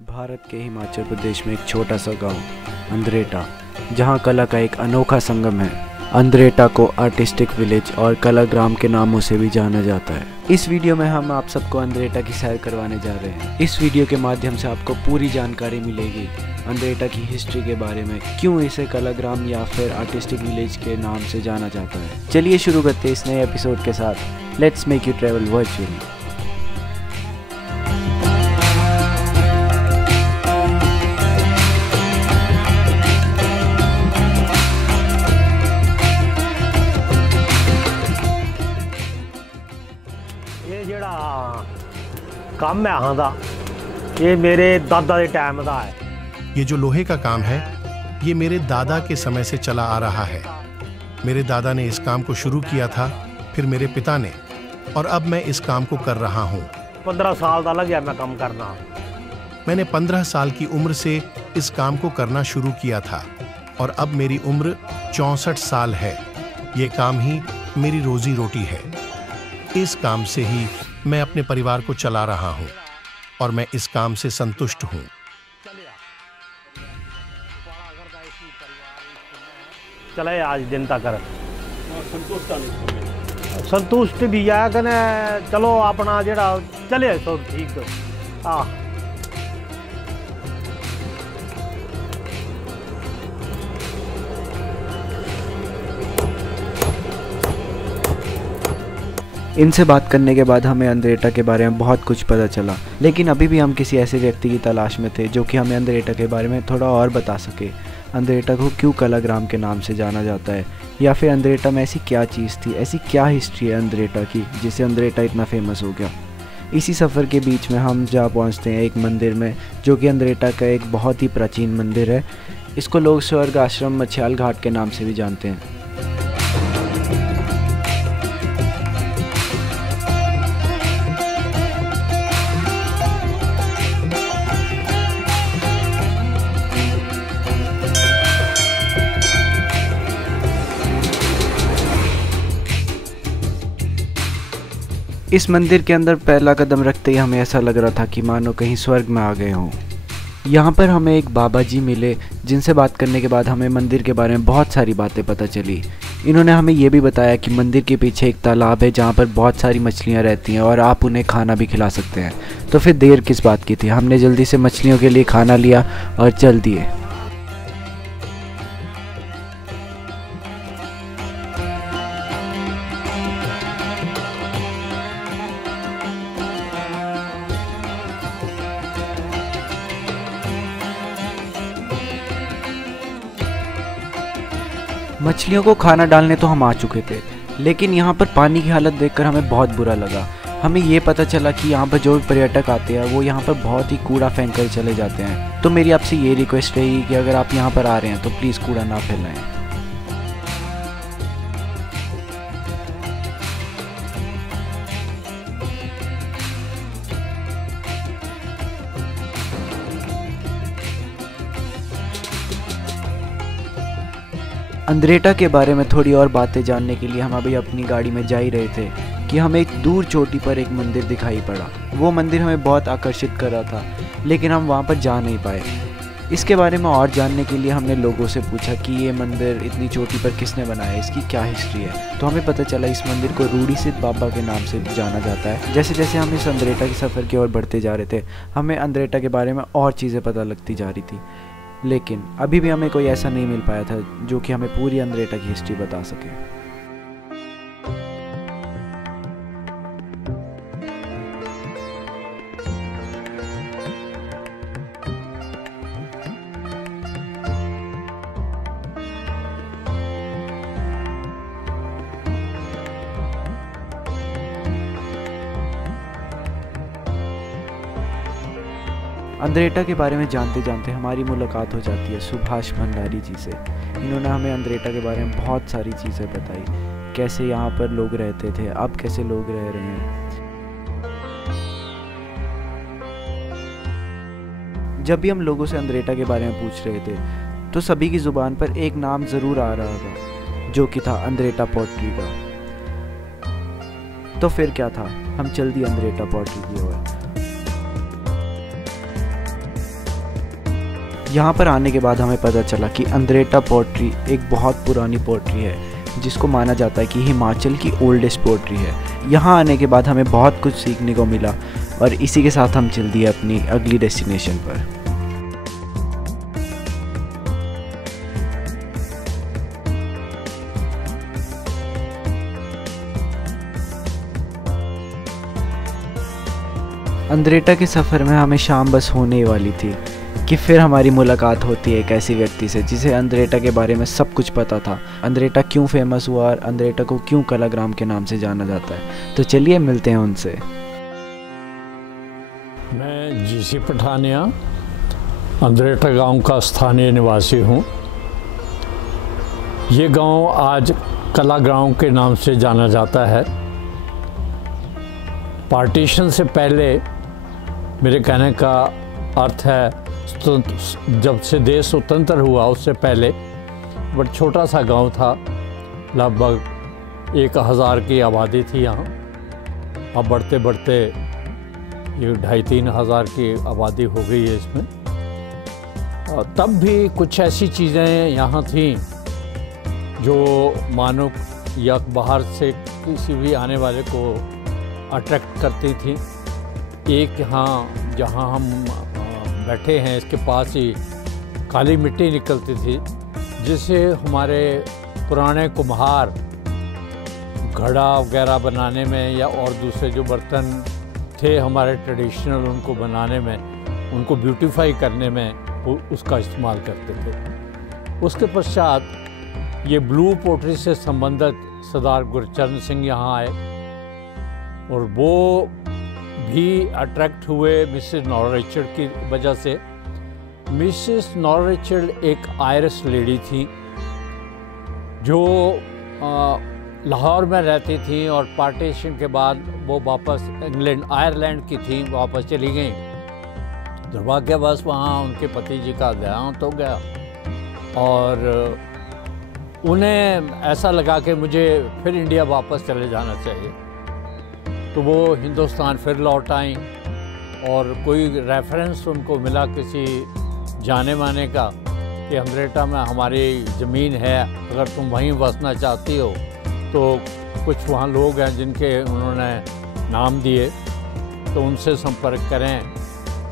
भारत के हिमाचल प्रदेश में एक छोटा सा गांव अंद्रेटा, जहां कला का एक अनोखा संगम है। अंद्रेटा को आर्टिस्टिक विलेज और कला ग्राम के नामों से भी जाना जाता है। इस वीडियो में हम आप सबको अंद्रेटा की सैर करवाने जा रहे हैं। इस वीडियो के माध्यम से आपको पूरी जानकारी मिलेगी अंद्रेटा की हिस्ट्री के बारे में, क्यों इसे कला ग्राम या फिर आर्टिस्टिक विलेज के नाम से जाना जाता है। चलिए शुरू करते हैं इस नए एपिसोड के साथ। Let's make you travel virtually. काम है यहाँ दा, ये मेरे दादा के टाइम का है। ये जो लोहे का काम है, ये मेरे दादा के समय से चला आ रहा है। मेरे दादा ने इस काम को शुरू किया था, फिर मेरे पिता ने, और अब मैं इस काम को कर रहा हूँ। 15 साल का लग गया मैं काम करना। मैंने 15 साल की उम्र से इस काम को करना शुरू किया था और अब मेरी उम्र 64 साल है। ये काम ही मेरी रोजी रोटी है। इस काम से ही मैं अपने परिवार को चला रहा हूं और मैं इस काम से संतुष्ट हूं। चले आज दिन तक संतुष्ट भी है कने, चलो अपना जेड़ा चले तो ठीक। इनसे बात करने के बाद हमें अंद्रेटा के बारे में बहुत कुछ पता चला, लेकिन अभी भी हम किसी ऐसे व्यक्ति की तलाश में थे जो कि हमें अंद्रेटा के बारे में थोड़ा और बता सके। अंद्रेटा को क्यों कला ग्राम के नाम से जाना जाता है, या फिर अंद्रेटा में ऐसी क्या चीज़ थी, ऐसी क्या हिस्ट्री है अंद्रेटा की जिससे अंद्रेटा इतना फेमस हो गया। इसी सफ़र के बीच में हम जा पहुँचते हैं एक मंदिर में, जो कि अंद्रेटा का एक बहुत ही प्राचीन मंदिर है। इसको लोग स्वर्ग आश्रम मछयाल घाट के नाम से भी जानते हैं। इस मंदिर के अंदर पहला कदम रखते ही हमें ऐसा लग रहा था कि मानो कहीं स्वर्ग में आ गए हों। यहाँ पर हमें एक बाबा जी मिले, जिनसे बात करने के बाद हमें मंदिर के बारे में बहुत सारी बातें पता चली। इन्होंने हमें ये भी बताया कि मंदिर के पीछे एक तालाब है जहाँ पर बहुत सारी मछलियाँ रहती हैं और आप उन्हें खाना भी खिला सकते हैं। तो फिर देर किस बात की थी, हमने जल्दी से मछलियों के लिए खाना लिया और चल दिए। मछलियों को खाना डालने तो हम आ चुके थे, लेकिन यहाँ पर पानी की हालत देखकर हमें बहुत बुरा लगा। हमें ये पता चला कि यहाँ पर जो भी पर्यटक आते हैं वो यहाँ पर बहुत ही कूड़ा फेंक कर चले जाते हैं। तो मेरी आपसे ये रिक्वेस्ट रहेगी कि अगर आप यहाँ पर आ रहे हैं तो प्लीज़ कूड़ा ना फैलाएं। अंद्रेटा के बारे में थोड़ी और बातें जानने के लिए हम अभी अपनी गाड़ी में जा ही रहे थे कि हमें एक दूर चोटी पर एक मंदिर दिखाई पड़ा। वो मंदिर हमें बहुत आकर्षित कर रहा था, लेकिन हम वहाँ पर जा नहीं पाए। इसके बारे में और जानने के लिए हमने लोगों से पूछा कि ये मंदिर इतनी चोटी पर किसने बनाया, इसकी क्या हिस्ट्री है। तो हमें पता चला इस मंदिर को रूढ़ी सिद्ध बाबा के नाम से जाना जाता है। जैसे जैसे हम इस अंद्रेटा के सफ़र की ओर बढ़ते जा रहे थे, हमें अंद्रेटा के बारे में और चीज़ें पता लगती जा रही थी, लेकिन अभी भी हमें कोई ऐसा नहीं मिल पाया था जो कि हमें पूरी अंद्रेटा की हिस्ट्री बता सके। अंद्रेटा के बारे में जानते जानते हमारी मुलाकात हो जाती है सुभाष भंडारी जी से। इन्होंने हमें अंद्रेटा के बारे में बहुत सारी चीज़ें बताई, कैसे यहाँ पर लोग रहते थे, अब कैसे लोग रह रहे हैं। जब भी हम लोगों से अंद्रेटा के बारे में पूछ रहे थे तो सभी की ज़ुबान पर एक नाम ज़रूर आ रहा था, जो कि था अंद्रेटा पॉटरी का। तो फिर क्या था, हम चल दिए अंद्रेटा पॉटरी की ओर। यहाँ पर आने के बाद हमें पता चला कि अंद्रेटा पोट्री एक बहुत पुरानी पोट्री है जिसको माना जाता है कि हिमाचल की ओल्डेस्ट पोट्री है। यहाँ आने के बाद हमें बहुत कुछ सीखने को मिला और इसी के साथ हम चल दिए अपनी अगली डेस्टिनेशन पर। अंद्रेटा के सफ़र में हमें शाम बस होने वाली थी कि फिर हमारी मुलाकात होती है एक ऐसे व्यक्ति से जिसे अंद्रेटा के बारे में सब कुछ पता था। अंद्रेटा क्यों फेमस हुआ और अंद्रेटा को क्यों कलाग्राम के नाम से जाना जाता है, तो चलिए मिलते हैं उनसे। मैं जीसी पठानिया अंद्रेटा गांव का स्थानीय निवासी हूं। ये गांव आज कलाग्राम के नाम से जाना जाता है। पार्टीशन से पहले, मेरे कहने का अर्थ है जब से देश स्वतंत्र हुआ उससे पहले, बट छोटा सा गांव था। लगभग 1000 की आबादी थी यहाँ। अब बढ़ते बढ़ते ये 2500-3000 हज़ार की आबादी हो गई है इसमें। और तब भी कुछ ऐसी चीज़ें यहाँ थीं जो मानो या बाहर से किसी भी आने वाले को अट्रैक्ट करती थी। एक यहाँ जहाँ हम बैठे हैं इसके पास ही काली मिट्टी निकलती थी जिससे हमारे पुराने कुम्हार घड़ा वगैरह बनाने में या और दूसरे जो बर्तन थे हमारे ट्रेडिशनल, उनको बनाने में, उनको ब्यूटीफाई करने में उसका इस्तेमाल करते थे। उसके पश्चात ये ब्लू पोट्री से संबंधित सरदार गुरचरण सिंह यहाँ आए और वो भी अट्रैक्ट हुए मिसेस नोरा रिचर्ड की वजह से। मिसेस नोरा रिचर्ड एक आयरिश लेडी थी जो लाहौर में रहती थी और पार्टीशन के बाद वो वापस इंग्लैंड, आयरलैंड की थी, वापस चली गई। दुर्भाग्यवश वहाँ उनके पति जी का देहांत हो गया और उन्हें ऐसा लगा कि मुझे फिर इंडिया वापस चले जाना चाहिए। तो वो हिंदुस्तान फिर लौट आई और कोई रेफरेंस उनको मिला किसी जाने माने का कि अंद्रेटा में हमारी ज़मीन है, अगर तुम वहीं बसना चाहती हो तो कुछ वहाँ लोग हैं जिनके उन्होंने नाम दिए, तो उनसे संपर्क करें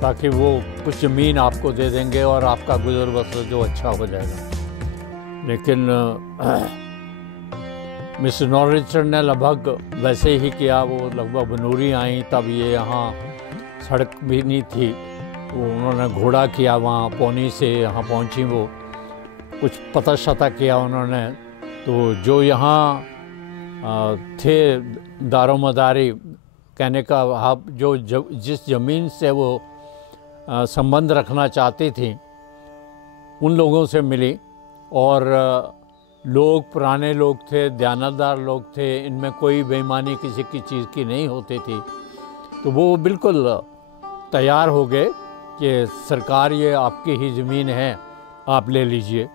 ताकि वो कुछ ज़मीन आपको दे देंगे और आपका गुजर बसर जो अच्छा हो जाएगा। लेकिन मिसेस नोरा रिचर्ड ने लगभग वैसे ही किया। वो लगभग बनूरी आई, तब ये यहाँ सड़क भी नहीं थी। वो उन्होंने घोड़ा किया, वहाँ पौनी से यहाँ पहुँची। वो कुछ पता शता किया उन्होंने। तो जो यहाँ थे दारोमदारी कहने का आप जिस ज़मीन से वो संबंध रखना चाहती थी उन लोगों से मिली और लोग पुराने लोग थे, दयानतदार लोग थे, इनमें कोई बेईमानी किसी की चीज़ की नहीं होती थी। तो वो बिल्कुल तैयार हो गए कि सरकार ये आपकी ही ज़मीन है, आप ले लीजिए।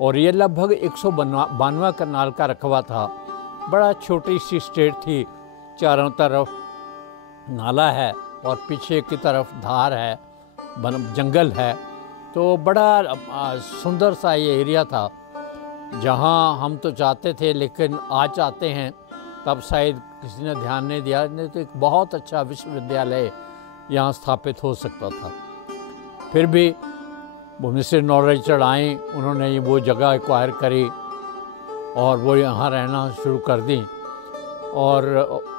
और ये लगभग 192 कनाल का रकबा था। बड़ा छोटी सी स्टेट थी, चारों तरफ नाला है और पीछे की तरफ धार है, जंगल है। तो बड़ा सुंदर सा ये एरिया था जहाँ हम तो चाहते थे, लेकिन आज चाहते हैं तब शायद किसी ने ध्यान नहीं दिया, नहीं तो एक बहुत अच्छा विश्वविद्यालय यहाँ स्थापित हो सकता था। फिर भी वो मिसेस नोरा रिचर्ड आई, उन्होंने ये वो जगह एक्वायर करी और वो यहाँ रहना शुरू कर दी। और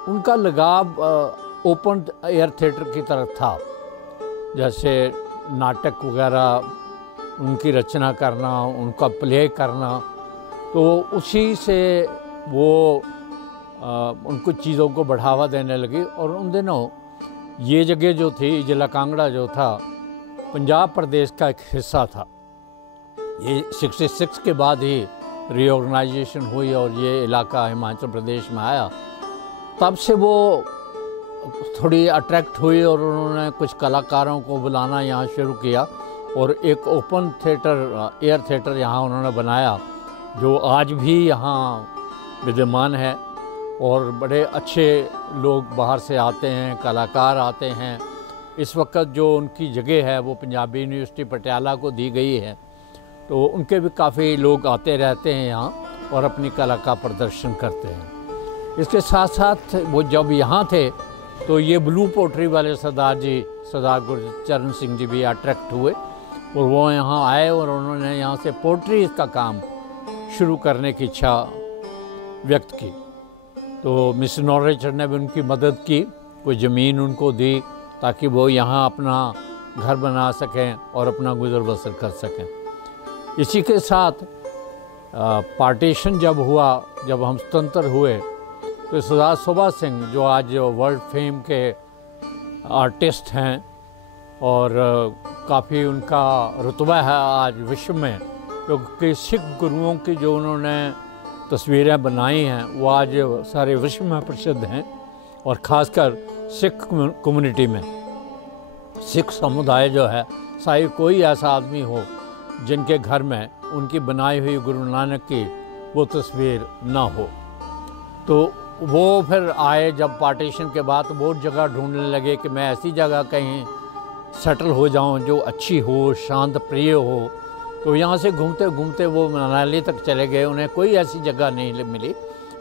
उनका लगाव ओपन एयर थिएटर की तरफ था, जैसे नाटक वगैरह उनकी रचना करना, उनका प्ले करना। तो उसी से वो उनको चीज़ों को बढ़ावा देने लगी। और उन दिनों ये जगह जो थी, जिला कांगड़ा जो था, पंजाब प्रदेश का एक हिस्सा था। ये 66 के बाद ही रीऑर्गेनाइजेशन हुई और ये इलाका हिमाचल प्रदेश में आया। तब से वो थोड़ी अट्रैक्ट हुई और उन्होंने कुछ कलाकारों को बुलाना यहाँ शुरू किया और एक ओपन थिएटर, एयर थिएटर यहाँ उन्होंने बनाया जो आज भी यहाँ विद्यमान है। और बड़े अच्छे लोग बाहर से आते हैं, कलाकार आते हैं इस वक्त जो उनकी जगह है वो पंजाबी यूनिवर्सिटी पटियाला को दी गई है, तो उनके भी काफ़ी लोग आते रहते हैं यहाँ और अपनी कला का प्रदर्शन करते हैं। इसके साथ साथ वो जब यहाँ थे तो ये ब्लू पोट्री वाले सरदार गुरचरण सिंह जी भी अट्रैक्ट हुए और वो यहाँ आए और उन्होंने यहाँ से पोट्री का काम शुरू करने की इच्छा व्यक्त की। तो मिस नॉर्रिचर ने भी उनकी मदद की, कोई ज़मीन उनको दी ताकि वो यहाँ अपना घर बना सकें और अपना गुजर बसर कर सकें। इसी के साथ पार्टीशन जब हुआ, जब हम स्वतंत्र हुए, तो सरदार सुभा सिंह जो आज वर्ल्ड फेम के आर्टिस्ट हैं और काफ़ी उनका रुतबा है आज विश्व में, क्योंकि सिख गुरुओं की जो उन्होंने तस्वीरें बनाई हैं वो आज सारे विश्व में प्रसिद्ध हैं। और ख़ासकर सिख कम्युनिटी में, सिख समुदाय जो है, शायद कोई ऐसा आदमी हो जिनके घर में उनकी बनाई हुई गुरु नानक की वो तस्वीर ना हो। तो वो फिर आए जब पार्टीशन के बाद, तो बहुत जगह ढूंढने लगे कि मैं ऐसी जगह कहीं सेटल हो जाऊं जो अच्छी हो, शांत प्रिय हो। तो यहाँ से घूमते घूमते वो मनाली तक चले गए, उन्हें कोई ऐसी जगह नहीं मिली।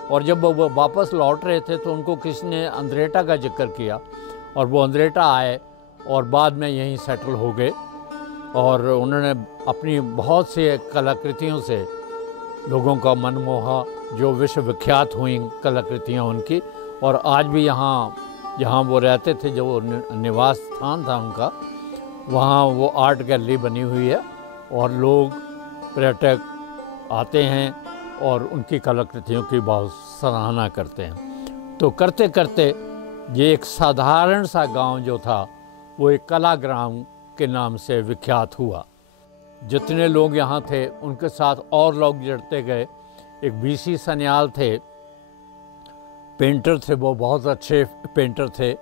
और जब वो वापस लौट रहे थे तो उनको किसी ने अंद्रेटा का जिक्र किया और वो अंद्रेटा आए और बाद में यहीं सेटल हो गए। और उन्होंने अपनी बहुत से कलाकृतियों से लोगों का मन मोहा, जो विश्व विख्यात हुई कलाकृतियाँ उनकी। और आज भी जहाँ वो रहते थे, जो निवास स्थान था उनका, वहाँ वो आर्ट गैलरी बनी हुई है और लोग पर्यटक आते हैं और उनकी कलाकृतियों की बहुत सराहना करते हैं। तो करते करते ये एक साधारण सा गांव जो था वो एक कला ग्राम के नाम से विख्यात हुआ। जितने लोग यहाँ थे उनके साथ और लोग जुड़ते गए। एक बीसी सन्याल थे, पेंटर थे, वो बहुत अच्छे पेंटर थे,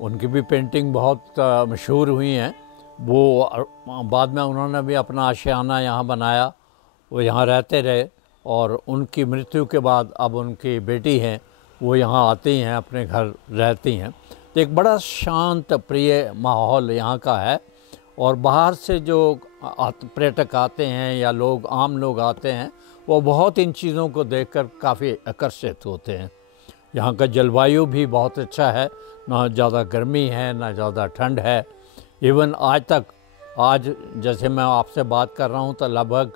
उनकी भी पेंटिंग बहुत मशहूर हुई हैं। वो बाद में उन्होंने भी अपना आशियाना यहाँ बनाया, वो यहाँ रहते रहे और उनकी मृत्यु के बाद अब उनकी बेटी हैं, वो यहाँ आती हैं, अपने घर रहती हैं। तो एक बड़ा शांत प्रिय माहौल यहाँ का है। और बाहर से जो पर्यटक आते हैं या लोग आम लोग आते हैं, वो बहुत इन चीज़ों को देखकर काफ़ी आकर्षित होते हैं। यहाँ का जलवायु भी बहुत अच्छा है, ना ज़्यादा गर्मी है ना ज़्यादा ठंड है। इवन आज जैसे मैं आपसे बात कर रहा हूँ तो लगभग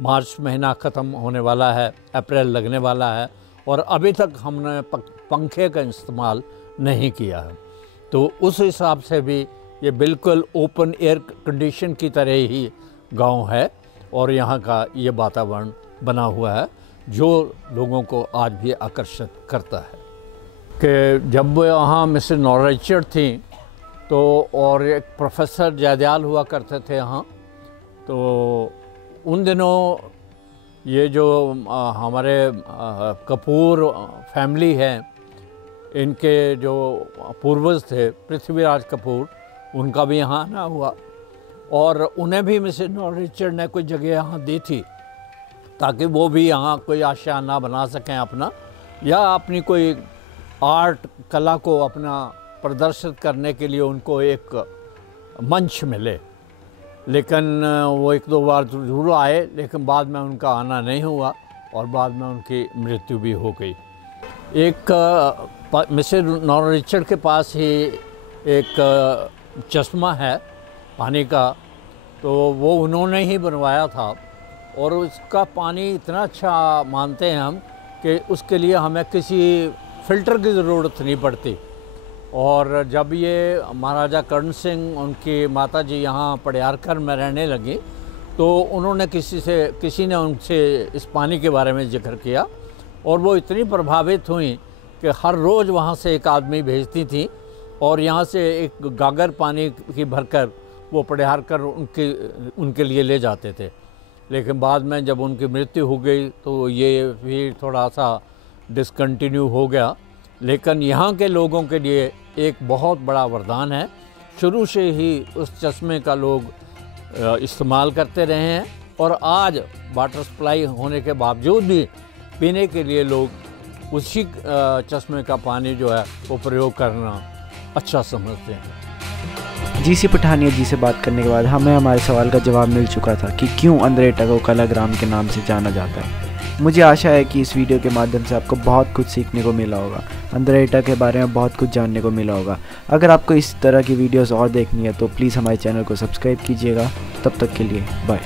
मार्च महीना ख़त्म होने वाला है, अप्रैल लगने वाला है और अभी तक हमने पंखे का इस्तेमाल नहीं किया है। तो उस हिसाब से भी ये बिल्कुल ओपन एयर कंडीशन की तरह ही गांव है और यहाँ का ये वातावरण बना हुआ है जो लोगों को आज भी आकर्षित करता है। कि जब यहाँ मिसेस नॉर्रिचर थी तो और एक प्रोफेसर जयदयाल हुआ करते थे यहाँ, तो उन दिनों ये जो हमारे कपूर फैमिली है, इनके जो पूर्वज थे पृथ्वीराज कपूर, उनका भी यहाँ आना हुआ और उन्हें भी मिसेस नॉर्रिचर ने कोई जगह यहाँ दी थी ताकि वो भी यहाँ कोई आशियाना बना सकें अपना, या अपनी कोई आर्ट कला को अपना प्रदर्शित करने के लिए उनको एक मंच मिले। लेकिन वो एक दो बार ज़रूर आए, लेकिन बाद में उनका आना नहीं हुआ और बाद में उनकी मृत्यु भी हो गई। एक मिसेस नॉर्रिचर के पास ही एक चश्मा है पानी का, तो वो उन्होंने ही बनवाया था और उसका पानी इतना अच्छा मानते हैं हम कि उसके लिए हमें किसी फ़िल्टर की ज़रूरत नहीं पड़ती। और जब ये महाराजा कर्ण सिंह, उनकी माताजी यहाँ पड़ियारकर में रहने लगी, तो उन्होंने किसी ने उनसे इस पानी के बारे में जिक्र किया और वो इतनी प्रभावित हुई कि हर रोज़ वहाँ से एक आदमी भेजती थी और यहाँ से एक गागर पानी की भरकर वो पड़ियारकर उनके लिए ले जाते थे। लेकिन बाद में जब उनकी मृत्यु हो गई तो ये भी थोड़ा सा डिसकंटिन्यू हो गया। लेकिन यहाँ के लोगों के लिए एक बहुत बड़ा वरदान है, शुरू से ही उस चश्मे का लोग इस्तेमाल करते रहे हैं और आज वाटर सप्लाई होने के बावजूद भी पीने के लिए लोग उसी चश्मे का पानी जो है वो प्रयोग करना अच्छा समझते हैं। जीसी पठानिया जी से बात करने के बाद हमें हमारे सवाल का जवाब मिल चुका था कि क्यों अंद्रेटा को कलाग्राम के नाम से जाना जाता है। मुझे आशा है कि इस वीडियो के माध्यम से आपको बहुत कुछ सीखने को मिला होगा, अंद्रेटा के बारे में बहुत कुछ जानने को मिला होगा। अगर आपको इस तरह की वीडियोस और देखनी है तो प्लीज़ हमारे चैनल को सब्सक्राइब कीजिएगा। तब तक के लिए बाय।